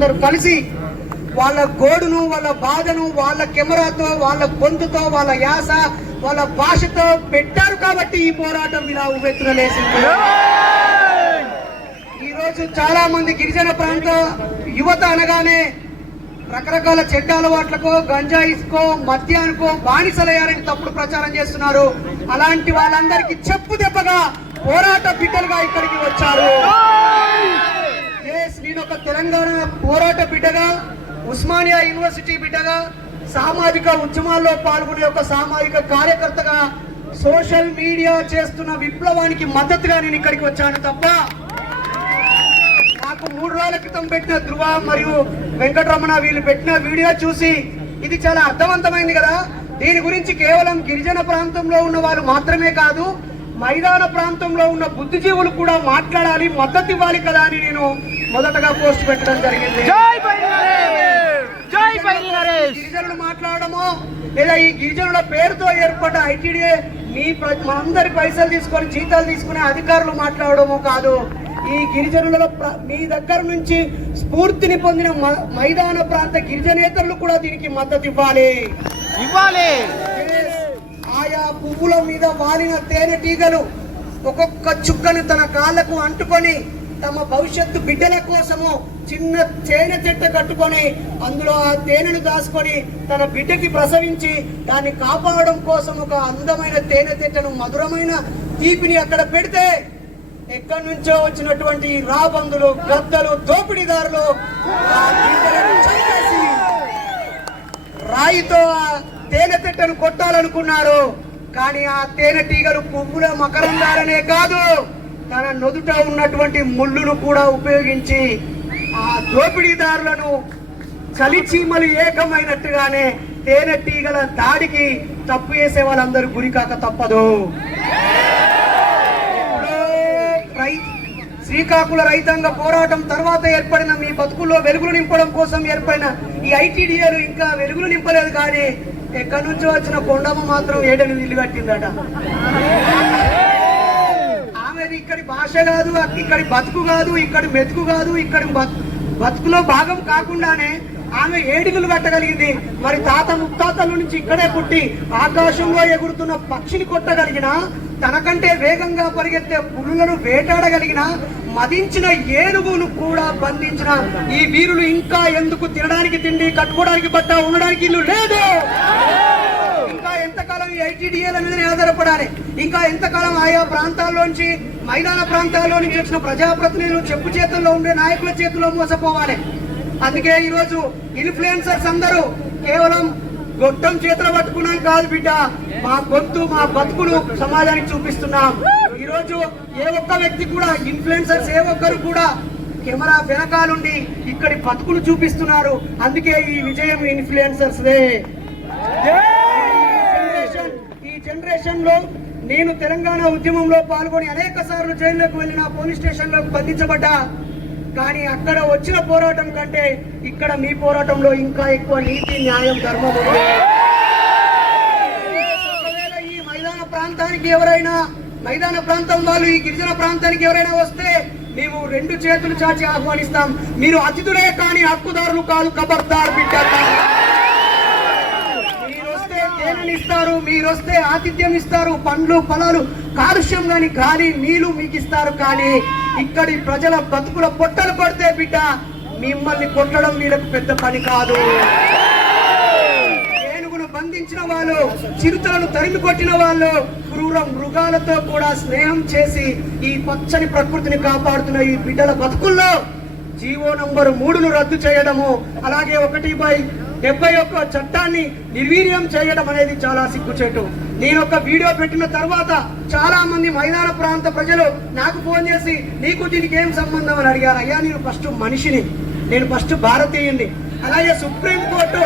గిరిజనులందరూ కలిసి వాళ్ళ గోడును, వాళ్ళ బాధను, వాళ్ళ కెమెరాతో, వాళ్ళ గొంతుతో, వాళ్ళ యాస, వాళ్ళ భాషతో పెట్టారు కాబట్టి ఈ పోరాటం ఇలా ఉవ్వెత్తున లేసింది. ఈరోజు చాలా మంది గిరిజన ప్రాంత యువత అనగానే రకరకాల చెడ్డ అలవాట్లకో, గంజాయిస్కో, మద్యానికో బానిసలయ్యారని తప్పుడు ప్రచారం చేస్తున్నారు. అలాంటి వాళ్ళందరికీ చెప్పు దెబ్బగా పోరాట బిడ్డలుగా ఇక్కడికి వచ్చారు. నేను ఒక తెలంగాణ పోరాట బిడ్డగా, ఉస్మానియా యూనివర్సిటీ బిడ్డగా, సామాజిక ఉద్యమాల్లో పాల్గొనే ఒక సామాజిక కార్యకర్తగా, సోషల్ మీడియా చేస్తున్న విప్లవానికి మద్దతుగా నేను ఇక్కడికి వచ్చాను తప్ప నాకు 3 రోజుల క్రితం పెట్టిన ధృవ మరియు వెంకటరమణ వీళ్ళు పెట్టిన వీడియో చూసి ఇది చాలా అర్థవంతమైంది కదా, దీని గురించి కేవలం గిరిజన ప్రాంతంలో ఉన్న వాళ్ళు మాత్రమే కాదు, మైదాన ప్రాంతంలో ఉన్న బుద్ధిజీవులు కూడా మాట్లాడాలి, మద్దతు ఇవ్వాలి కదా అని నేను మొదటగా పోస్ట్ పెట్టడం జరిగింది. గిరిజనులు మాట్లాడడమో లేదా ఈ గిరిజనుల పేరుతో ఏర్పడ్డ ఐటీడీఏ మనందరి పైసలు తీసుకొని జీతాలు తీసుకునే అధికారులు మాట్లాడడమో కాదు, ఈ గిరిజనుల మీ దగ్గర నుంచి స్ఫూర్తిని పొందిన మైదాన ప్రాంత గిరిజనేతరులు కూడా దీనికి మద్దతు ఇవ్వాలి. ఆయా పువ్వుల మీద వాలిన తేనెటీగలు ఒక్కొక్క చుక్కను తన కాళ్ళకు అంటుకొని తమ భవిష్యత్తు బిడ్డల కోసము చిన్న తేనె చెట్టు కట్టుకొని అందులో ఆ తేనెను దాచుకొని తన బిడ్డకి ప్రసవించి దాన్ని కాపాడడం కోసం ఒక అందమైన తేనె చెట్టును, మధురమైన తీపిని అక్కడ పెడితే ఎక్కడి నుంచో వచ్చినటువంటి రాబందులు, గద్దలు, దోపిడీదారులు రాయితో ఆ తేనె చెట్టును కొట్టాలనుకున్నారు. కానీ ఆ తేనెటీగలు పువ్వుల మకరందాలనే కాదు, తన నొదుట ఉన్నటువంటి ముళ్ళును కూడా ఉపయోగించి ఆ దోపిడీదారులను చలిచీమలు ఏకమైనట్టుగానే తేనెటీగల దాడికి తప్పు చేసే వాళ్ళందరూ గురికాక తప్పదు. శ్రీకాకుళ రైతాంగ పోరాటం తర్వాత ఏర్పడిన మీ బతుకుల్లో వెలుగులు నింపడం కోసం ఏర్పడిన ఈ ఐటీడీఏలు ఇంకా వెలుగులు నింపలేదు. కానీ ఎక్కడి నుంచో వచ్చిన కొండమ్మ మాత్రం 7 నీళ్లు కట్టిందట. ఆమెది ఇక్కడి భాష కాదు, ఇక్కడి బతుకు కాదు, ఇక్కడి మెతుకు కాదు, ఇక్కడి బతుకులో భాగం కాకుండానే ఆమె 7 కట్టగలిగింది. మరి తాత ముత్తాతల నుంచి ఇక్కడే పుట్టి ఆకాశంలో ఎగురుతున్న పక్షిని కొట్టగలిగిన, తనకంటే వేగంగా పరిగెత్తే పులులను వేటాడగలిగిన, మదించిన ఏనుగును కూడా బంధించిన ఈ వీరులు ఇంకా ఎందుకు తినడానికి తిండి, కట్టుకోవడానికి బట్ట, ఉండడానికి ఇల్లు లేదు? ఇంకా ఎంతకాలం ఈ ఐటీడీఏల మీదనే ఆధారపడాలి? ఇంకా ఎంతకాలం ఆయా ప్రాంతాల్లోంచి, మైదాన ప్రాంతాల్లో నుంచి వచ్చిన ప్రజాప్రతినిధులు చెప్పు చేతుల్లో ఉండే నాయకుల చేతుల్లో మోసపోవాలి? అందుకే ఈరోజు ఇన్ఫ్లుయెన్సర్స్ అందరూ కేవలం గొట్టం చేతులు పట్టుకున్నాం కాదు బిడ్డ, మా గొంతు, మా బతుకులు సమాజానికి చూపిస్తున్నాం. ఈరోజు ఏ ఒక్క వ్యక్తి కూడా, ఇన్ఫ్లుయెన్సర్స్ ఏ ఒక్కరు కూడా కెమెరా వెనకాలుండి ఇక్కడి బతుకులు చూపిస్తున్నారు. అందుకే ఈ విజయం ఇన్ఫ్లుయెన్సర్స్ దే. ఈ జనరేషన్ లో నేను తెలంగాణ ఉద్యమంలో పాల్గొని అనేక సార్లు జైల్లోకి వెళ్ళిన, పోలీస్ స్టేషన్ లో బంధించబడ్డా. కానీ అక్కడ వచ్చిన పోరాటం కంటే ఇక్కడ మీ పోరాటంలో ఇంకా ఎక్కువ నీతి, న్యాయం, ధర్మం ఉంది. ఒకవేళ ఈ మైదాన ప్రాంతానికి ఎవరైనా, మైదాన ప్రాంతం వాళ్ళు ఈ గిరిజన ప్రాంతానికి ఎవరైనా వస్తే మేము 2 చేతులు చాచి ఆహ్వానిస్తాం. మీరు అతిథులే కానీ హక్కుదారులు కాదు, ఖబర్దార్ బిడ్డ. మీరొస్తే తేనెనిస్తారు, మీరొస్తే ఆతిథ్యం ఇస్తారు, పండ్లు ఫలాలు, కాలుష్యం గాని గాలి, నీళ్లు మీకు ఇస్తారు. కానీ ఇక్కడి ప్రజల బతుకుల పొట్టలు పడితే బిడ్డ, మిమ్మల్ని కొట్టడం వీళ్ళకు పెద్ద పని కాదు. ఏనుగును బంధించిన వాళ్ళు, చిరుతలను తరిమి కొట్టిన వాళ్ళు, క్రూర మృగాలతో కూడా స్నేహం చేసి ఈ పచ్చని ప్రకృతిని కాపాడుతున్న ఈ బిడ్డల బతుకుల్లో జీవో నంబర్ 3ను రద్దు చేయడము, అలాగే 1/71 చట్టాన్ని నిర్వీర్యం చేయడం అనేది చాలా సిగ్గుచేటు. నేను ఒక వీడియో పెట్టిన తర్వాత చాలా మంది మైదాన ప్రాంత ప్రజలు నాకు ఫోన్ చేసి నీకు దీనికి ఏం సంబంధం అని అడిగారు. అయ్యా, నేను ఫస్ట్ మనిషిని, నేను ఫస్ట్ భారతీయుని. అలాగే సుప్రీంకోర్టు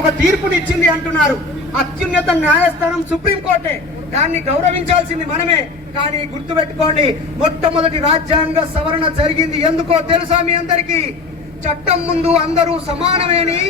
ఒక తీర్పునిచ్చింది అంటున్నారు. అత్యున్నత న్యాయస్థానం సుప్రీంకోర్టే, దాన్ని గౌరవించాల్సింది మనమే. కానీ గుర్తుపెట్టుకోండి, మొట్టమొదటి రాజ్యాంగ సవరణ జరిగింది ఎందుకో తెలుసా మీ అందరికీ? చట్టం ముందు అందరూ సమానమేని,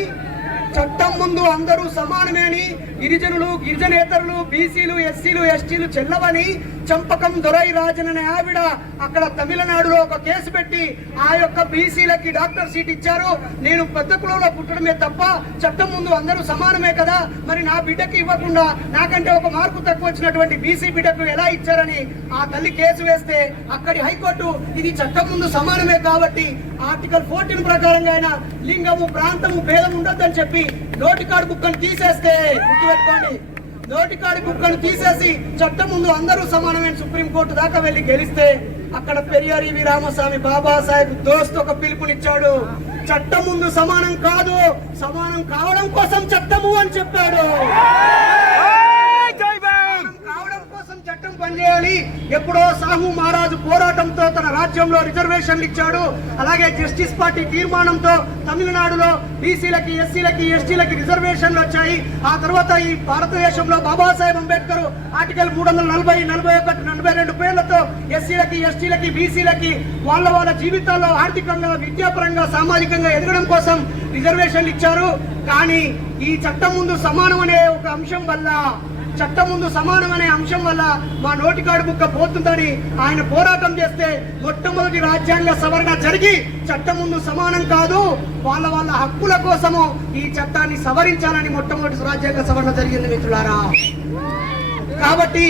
చట్టం ముందు అందరూ సమానమేని, గిరిజనులు, గిరిజనేతరులు, బీసీలు, ఎస్సీలు, ఎస్టీలు చెల్లవని చంపకం దొరై రాజన్ అనే ఆవిడ అక్కడ తమిళనాడులో ఒక కేసు పెట్టి ఆ యొక్క బీసీలకి డాక్టర్ సీట్ ఇచ్చారు. నేను పెద్ద కులంలో పుట్టడమే తప్ప చట్టం ముందు అందరూ సమానమే కదా, మరి నా బిడ్డకి ఇవ్వకుండా నాకంటే ఒక మార్కు తక్కువ వచ్చినటువంటి బీసీ బిడ్డకు ఎలా ఇచ్చారని ఆ తల్లి కేసు వేస్తే అక్కడి హైకోర్టు ఇది చట్టం ముందు సమానమే కాబట్టి ఆర్టికల్ 14 ప్రకారంగా ఆయన లింగము ప్రాంతము భేదం ఉండొద్దని చెప్పి నోటికాడు బుక్కను తీసేస్తే, గుర్తుపెట్టుకోండి, నోటికాడి బుక్కను తీసేసి చట్టం ముందు అందరూ సమానమైన సుప్రీంకోర్టు దాకా వెళ్లి గెలిస్తే అక్కడ పెరియార్ వి రామస్వామి బాబాసాహెబ్ దోస్త్ ఒక పిలుపునిచ్చాడు. చట్టం ముందు సమానం కాదు, సమానం కావడం కోసం చట్టము అని చెప్పాడు. కావడం కోసం చట్టం పనిచేయాలి. ఎప్పుడో సాహు మహారాజు పోరాటంతో తన రాజ్యంలో రిజర్వేషన్లు ఇచ్చాడు. అలాగే జస్టిస్ పార్టీ తీర్మానంతో తమిళనాడులో బీసీలకి, ఎస్సీలకి, ఎస్టీలకి రిజర్వేషన్లు వచ్చాయి. ఆ తర్వాత ఈ భారతదేశంలో బాబాసాహెబ్ అంబేద్కర్ ఆర్టికల్ 340, 41, 42 పేర్లతో ఎస్సీలకి, ఎస్టీలకి, బీసీలకి వాళ్ళ జీవితాల్లో ఆర్థికంగా, విద్యాపరంగా, సామాజికంగా ఎదగడం కోసం రిజర్వేషన్లు ఇచ్చారు. కానీ ఈ చట్టం ముందు సమానం అనే ఒక అంశం వల్ల, చట్టం ముందు సమానం అనే అంశం వల్ల మా నోటికాడు బుక్క పోతుందని ఆయన పోరాటం చేస్తే మొట్టమొదటి రాజ్యాంగ సవరణ జరిగి చట్టం ముందు సమానం కాదు, వాళ్ళ హక్కుల కోసము ఈ చట్టాన్ని సవరించాలని మొట్టమొదటి రాజ్యాంగ సవరణ జరిగింది మిత్రులారా. కాబట్టి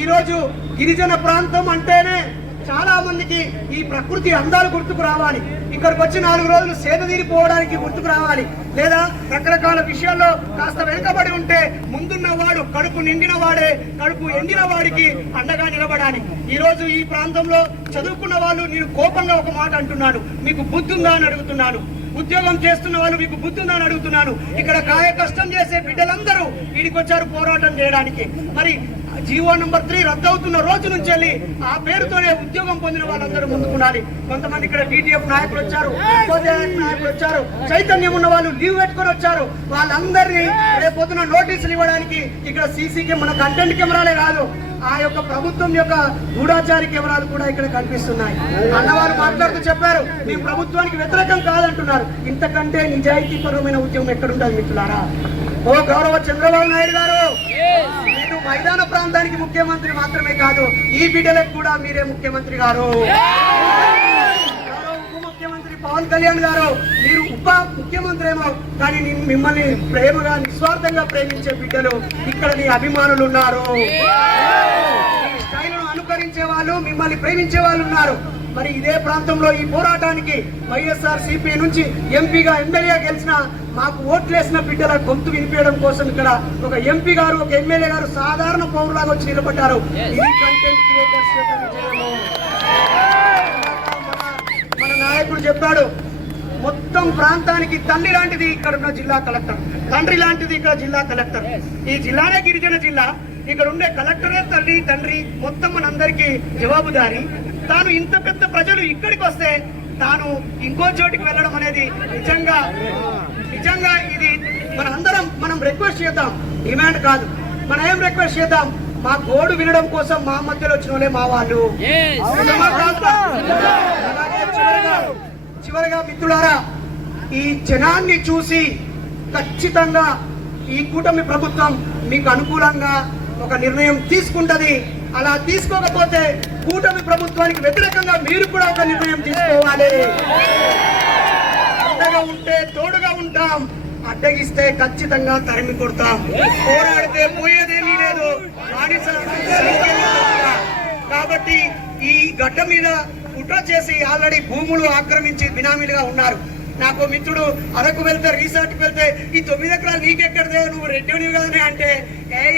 ఈ రోజు గిరిజన ప్రాంతం అంటేనే చాలా మందికి ఈ ప్రకృతి అందాలు గుర్తుకు రావాలి, ఇక్కడికి వచ్చి 4 రోజులు సేద తీరిపోవడానికి గుర్తుకు రావాలి, లేదా రకరకాల విషయాల్లో కాస్త వెనుకబడి ఉంటే ముందున్న వాడు కడుపు నిండిన వాడే కడుపు ఎండిన వాడికి అండగా నిలబడాలి. ఈ రోజు ఈ ప్రాంతంలో చదువుకున్న వాళ్ళు నేను కోపంగా ఒక మాట అంటున్నాను, మీకు బుద్ధి ఉందా అని అడుగుతున్నాను. ఉద్యోగం చేస్తున్న వాళ్ళు మీకు బుద్ధి ఉందా అని అడుగుతున్నాను. ఇక్కడ కాయ కష్టం చేసే బిడ్డలందరూ వీడికి వచ్చారు పోరాటం చేయడానికి. మరి జీవో నంబర్ 3 రద్దవుతున్న రోజు నుంచి వెళ్ళి ఆ పేరుతోనే ఉద్యోగం పొందిన వాళ్ళందరూ ముందుకున్నాలి. కొంతమంది ఇక్కడ టీటీఎఫ్ నాయకులు వచ్చారు, నాయకులు వచ్చారు, చైతన్యం ఉన్న వాళ్ళు లీవ్ పెట్టుకొని వచ్చారు. వాళ్ళందరినీ రేపొద్దున నోటీసులు ఇవ్వడానికి ఇక్కడ సీసీకి మన కంటెంట్ కెమెరాలే కాదు, ఆ యొక్క ప్రభుత్వం యొక్క గూఢాచారి కెమెరాలు కూడా ఇక్కడ కనిపిస్తున్నాయి. అన్నవారు మాట్లాడుతూ చెప్పారు మేము ప్రభుత్వానికి వ్యతిరేకం కాదంటున్నారు. ఇంతకంటే నిజాయితీపరమైన ఉద్యమం ఎక్కడుంటుంది మిత్రులారా? ఓ గౌరవ చంద్రబాబు నాయుడు గారు, మీరు మైదాన ప్రాంతానికి ముఖ్యమంత్రి మాత్రమే కాదు, ఈ బిడ్డలకు కూడా మీరే ముఖ్యమంత్రి గారు. ఉప ముఖ్యమంత్రి పవన్ కళ్యాణ్ గారు, మీరు ఉప ముఖ్యమంత్రి ఏమో కానీ మిమ్మల్ని ప్రేమగా నిస్వార్థంగా ప్రేమించే బిడ్డలు ఇక్కడ నీ అభిమానులు ఉన్నారు, స్టైల్ను అనుకరించే వాళ్ళు, మిమ్మల్ని ప్రేమించే వాళ్ళు ఉన్నారు. మరి ఇదే ప్రాంతంలో ఈ పోరాటానికి వైఎస్ఆర్ సిపి నుంచి ఎంపీగా, ఎమ్మెల్యే గెలిచిన మాకు ఓట్లేసిన బిడ్డల గొంతు వినిపించడం కోసం ఇక్కడ ఒక ఎంపీ గారు, ఒక ఎమ్మెల్యే గారు సాధారణ పౌరులాగా వచ్చి నిలబడ్డారు. ఇది కంటెంట్ క్రియేటర్స్ యొక్క విజయము. మన నాయకుడు చెప్పాడు, మొత్తం ప్రాంతానికి తల్లి లాంటిది ఇక్కడ ఉన్న జిల్లా కలెక్టర్, తండ్రి లాంటిది ఇక్కడ జిల్లా కలెక్టర్. ఈ జిల్లానే గిరిజన జిల్లా, ఇక్కడ ఉండే కలెక్టరే తల్లి తండ్రి, మొత్తం మనందరికీ జవాబుదారి. తాను ఇంత పెద్ద ప్రజలు ఇక్కడికి వస్తే తాను ఇంకో చోటికి వెళ్ళడం అనేది నిజంగా ఇది మనం రిక్వెస్ట్ చేద్దాం, డిమాండ్ కాదు. మనం ఏం రిక్వెస్ట్ చేద్దాం, మా గోడు వినడం కోసం మా మధ్యలో వచ్చిన వాళ్ళే మా వాళ్ళు. చివరిగా మిత్రులారా, ఈ జనాన్ని చూసి ఖచ్చితంగా ఈ కూటమి ప్రభుత్వం మీకు అనుకూలంగా ఒక నిర్ణయం తీసుకుంటది. అలా తీసుకోకపోతే కూటమి ప్రభుత్వానికి వ్యతిరేకంగా మీరు కూడా ఒక నిర్ణయం తీసుకోవాలి. అండగా ఉంటే తోడుగా ఉంటాం, అడ్డగిస్తే ఖచ్చితంగా తరిమి కొడతాం. పోరాడితే పోయేదేమీ లేదు. కాబట్టి ఈ గడ్డ మీద కుట్ర చేసి ఆల్రెడీ భూములు ఆక్రమించి బినామీలుగా ఉన్నారు. నాకు మిత్రుడు అరకు వెళ్తే, రిసార్ట్కి వెళ్తే ఈ 9 ఎకరాలు నీకెక్కడదే, నువ్వు రెడ్డిని కదనే అంటే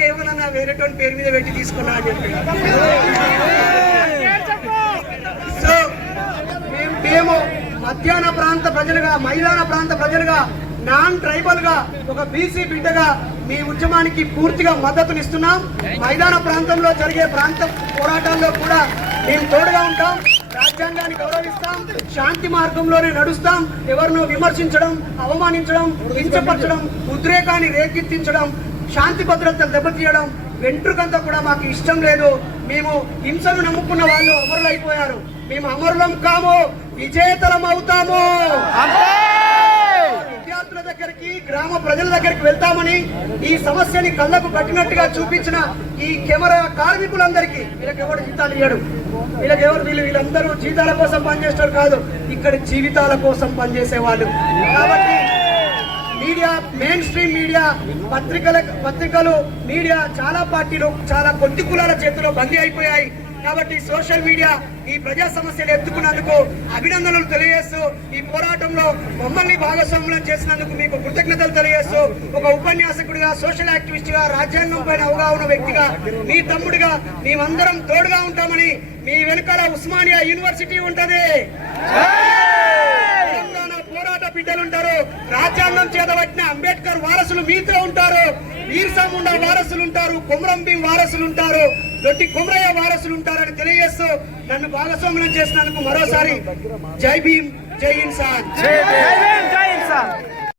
ఏమన్నా వేరేటోని పేరు మీద పెట్టి తీసుకున్నా అని చెప్పి. సో మేము మధ్యాహ్న ప్రాంత ప్రజలుగా, మైదాన ప్రాంత ప్రజలుగా, నాన్ ట్రైబల్ గా, ఒక బీసీ బిడ్డగా మీ ఉద్యమానికి పూర్తిగా మద్దతునిస్తున్నాం. మైదాన ప్రాంతంలో జరిగే ప్రాంత పోరాటాల్లో కూడా మేము తోడుగా ఉంటాం. రాజ్యాంగాన్ని గౌరవిస్తాం, శాంతి మార్గంలోనే నడుస్తాం. ఎవరినో విమర్శించడం, అవమానించడం, కించపరచడం, ఉద్రేకాన్ని రేకెత్తించడం, శాంతి భద్రతలు దెబ్బతీయడం వెంట్రుకంతా కూడా మాకు ఇష్టం లేదు. మేము హింసను నమ్ముకున్న వాళ్ళు అమరులైపోయారు, మేము అమరులం కాము, విజేతలం అవుతాము. విద్యార్థుల దగ్గరికి, గ్రామ ప్రజల దగ్గరికి వెళ్తామని ఈ సమస్యని కళ్ళకు కట్టినట్టుగా చూపించిన ఈ కెమెరా కార్మికులందరికీ వీళ్ళకెవరు జీతాలు ఇయ్యడు, వీళ్ళందరూ జీతాల కోసం పనిచేస్తారు కాదు, ఇక్కడ జీవితాల కోసం పనిచేసే వాళ్ళు. కాబట్టి మీడియా, మెయిన్ స్ట్రీమ్ మీడియా, పత్రికలు మీడియా చాలా పార్టీలు చాలా కొద్ది కులాల చేతిలో బందీ అయిపోయాయి. కాబట్టి సోషల్ మీడియా ఈ ప్రజా సమస్యలు ఎత్తుకున్నందుకు అభినందనలు తెలియజేస్తూ, ఈ పోరాటంలో మమ్మల్ని భాగస్వామ్యం చేసినందుకు మీకు కృతజ్ఞతలు తెలియజేస్తూ, ఒక ఉపన్యాసకుడిగా, సోషల్ యాక్టివిస్ట్ గా, రాజ్యాంగం పైన అవగాహన వ్యక్తిగా, మీ తమ్ముడిగా మేమందరం తోడుగా ఉంటామని, మీ వెనుకాల ఉస్మానియా యూనివర్సిటీ ఉంటది, పోరాట బిడ్డలు ఉంటారు, రాజ్యాంగం చేతబట్టిన అంబేద్కర్ వారసులు మీతో ఉంటారు, వీర్సా ముండా వారసులు ఉంటారు, కొమరం భీం వారసులు ఉంటారు, దొడ్డి కొమరయ్య వారసులు ఉంటారని తెలియజేస్తూ నన్ను భాగస్వామ్యం చేసినందుకు మరోసారి జై భీమ్, జై ఇన్సాన్.